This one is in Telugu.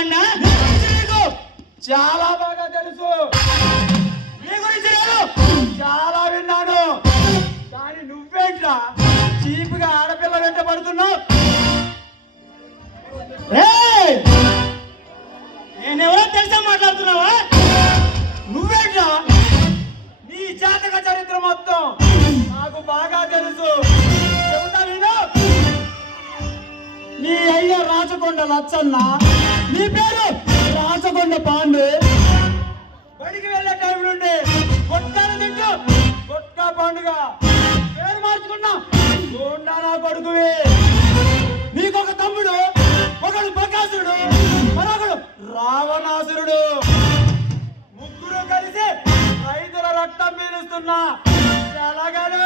అన్నా? చాలా బాగా తెలుసు. నీ గురించి నేను చాలా విన్నాను. కానీ నువ్వేంట్రా చీపుగా ఆడపిల్ల వెంట పడుతున్నావు? నేనెవరో తెలుసా మాట్లాడుతున్నావా? నువ్వేంట్రా? నీ జాతక చరిత్ర మొత్తం నాకు బాగా తెలుసు. చెబుతా విను. నీ అయ్య రాచకొండ లచ్చన్న, నీ పేరు రాచకొండ పాండు. బడికి వెళ్ళే టైం నుండి కొట్టాను తింటూ కొట్టా పండుగ పేరు మార్చుకున్నా గోండా నా కొడుకువి. నీకొక తమ్ముడు, ఒకడు బకాసురుడు, మరొకడు రావణాసురుడు. ముగ్గురు కలిసి రైతుల రక్తం పీలుస్తున్నా ఎలాగను